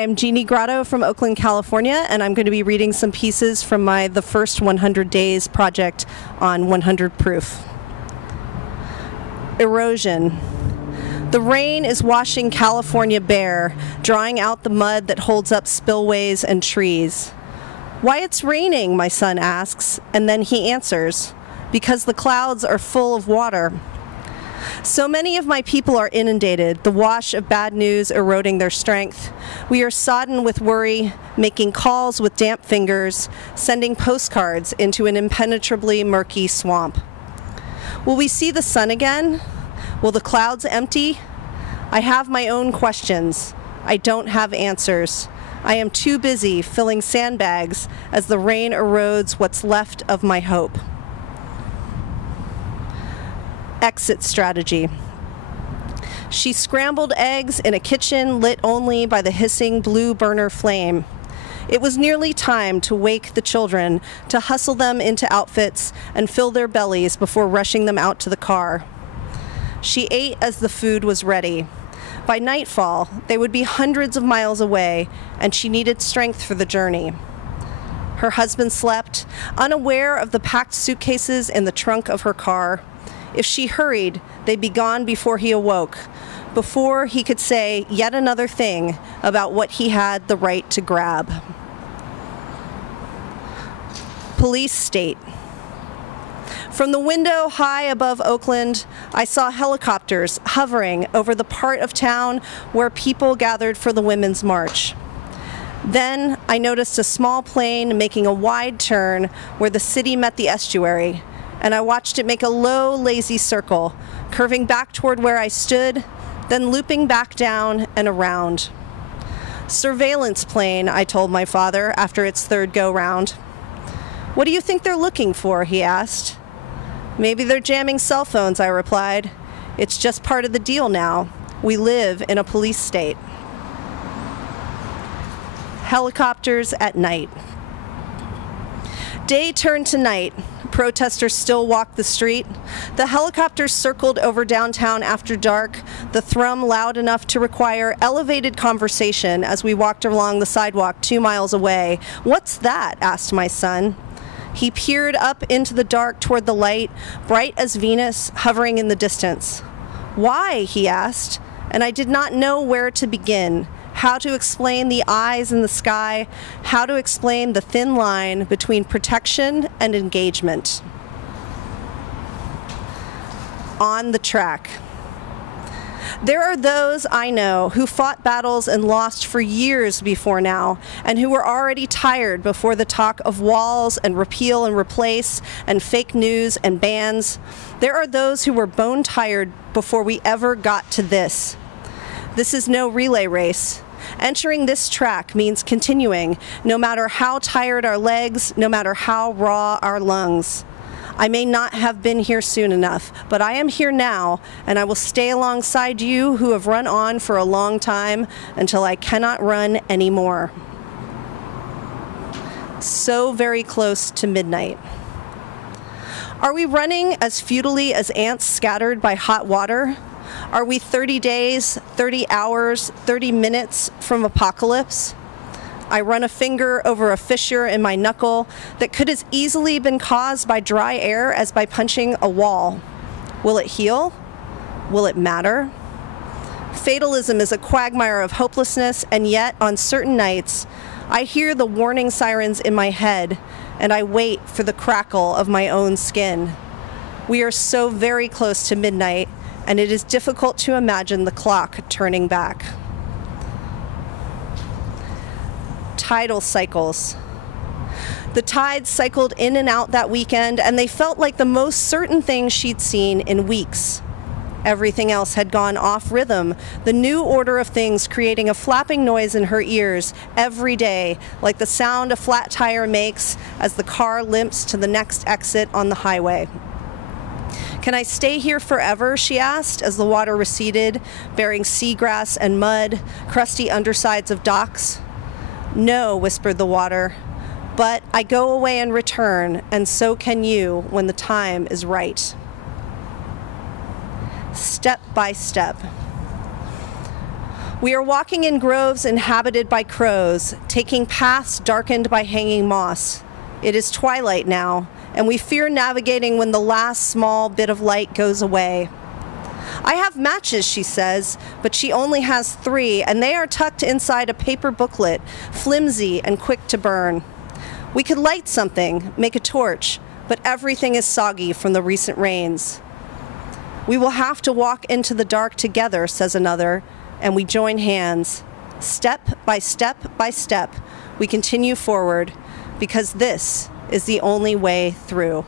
Hi, I'm Genie Gratto from Oakland, California, and I'm going to be reading some pieces from my The First 100 Days project on 100 Proof. Erosion. The rain is washing California bare, drawing out the mud that holds up spillways and trees. Why it's raining, my son asks, and then he answers, because the clouds are full of water. So many of my people are inundated, the wash of bad news eroding their strength. We are sodden with worry, making calls with damp fingers, sending postcards into an impenetrably murky swamp. Will we see the sun again? Will the clouds empty? I have my own questions. I don't have answers. I am too busy filling sandbags as the rain erodes what's left of my hope. Exit strategy. She scrambled eggs in a kitchen lit only by the hissing blue burner flame. It was nearly time to wake the children, to hustle them into outfits and fill their bellies before rushing them out to the car. She ate as the food was ready. By nightfall, they would be hundreds of miles away, and she needed strength for the journey. Her husband slept, unaware of the packed suitcases in the trunk of her car. If she hurried, they'd be gone before he awoke, before he could say yet another thing about what he had the right to grab. Police state. From the window high above Oakland, I saw helicopters hovering over the part of town where people gathered for the Women's March. Then I noticed a small plane making a wide turn where the city met the estuary, and I watched it make a low, lazy circle, curving back toward where I stood, then looping back down and around. Surveillance plane, I told my father after its third go-round. What do you think they're looking for, he asked. Maybe they're jamming cell phones, I replied. It's just part of the deal now. We live in a police state. Helicopters at night. Day turned to night. Protesters still walked the street. The helicopters circled over downtown after dark, the thrum loud enough to require elevated conversation as we walked along the sidewalk 2 miles away. What's that? Asked my son. He peered up into the dark toward the light, bright as Venus, hovering in the distance. Why? He asked, and I did not know where to begin. How to explain the eyes in the sky, how to explain the thin line between protection and engagement. On the track. There are those I know who fought battles and lost for years before now, and who were already tired before the talk of walls and repeal and replace and fake news and bans. There are those who were bone tired before we ever got to this. This is no relay race. Entering this track means continuing, no matter how tired our legs, no matter how raw our lungs. I may not have been here soon enough, but I am here now, and I will stay alongside you who have run on for a long time until I cannot run anymore. So very close to midnight. Are we running as futilely as ants scattered by hot water? Are we 30 days, 30 hours, 30 minutes from apocalypse? I run a finger over a fissure in my knuckle that could as easily been caused by dry air as by punching a wall. Will it heal? Will it matter? Fatalism is a quagmire of hopelessness, and yet on certain nights, I hear the warning sirens in my head, and I wait for the crackle of my own skin. We are so very close to midnight, and it is difficult to imagine the clock turning back. Tidal cycles. The tides cycled in and out that weekend, and they felt like the most certain thing she'd seen in weeks. Everything else had gone off rhythm, the new order of things creating a flapping noise in her ears every day, like the sound a flat tire makes as the car limps to the next exit on the highway. Can I stay here forever, she asked, as the water receded, bearing seagrass and mud, crusty undersides of docks. No, whispered the water, but I go away and return, and so can you when the time is right. Step by step. We are walking in groves inhabited by crows, taking paths darkened by hanging moss. It is twilight now, and we fear navigating when the last small bit of light goes away. I have matches, she says, but she only has 3, and they are tucked inside a paper booklet, flimsy and quick to burn. We could light something, make a torch, but everything is soggy from the recent rains. We will have to walk into the dark together, says another, and we join hands. Step by step by step, we continue forward, because this is the only way through.